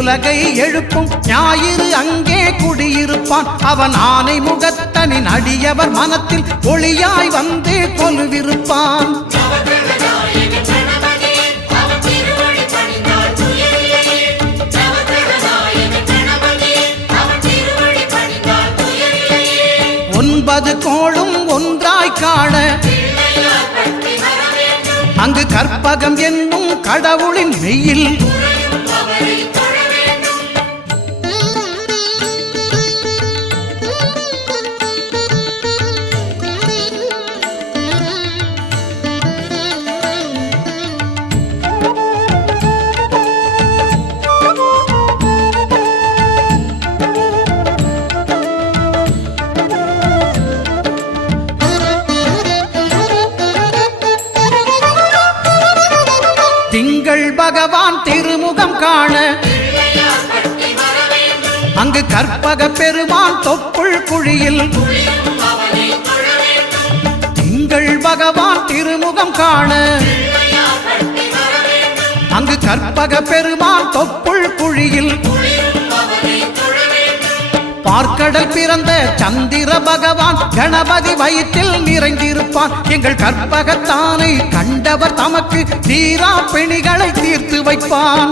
உலகை எழுப்பும் ஞாயிறு அங்கே குடியிருப்பான். அவன் ஆனை முகத்தனின் அடியவர் மனத்தில் ஒளியாய் வந்து கொலுவிருப்பான். ஒன்பது கோளும் ஒன்றாய் காண அங்கு கற்பகம் என்னும் கடவுளின் மெய்யில் திங்கள் பகவான் திருமுகம் காண அங்கு கற்பக பெருமான் தொப்புள் குழியில் திங்கள் பகவான் திருமுகம் காண அங்கு கற்பக பெருமான் தொப்புள் குழியில் பார்க்கடல் பிறந்த சந்திர பகவான் கணபதி வயிற்றில் நிறைந்திருப்பான். எங்கள் கற்பகத்தானை கண்டவர் தமக்கு தீரா பிணிகளை தீர்த்து வைப்பான்.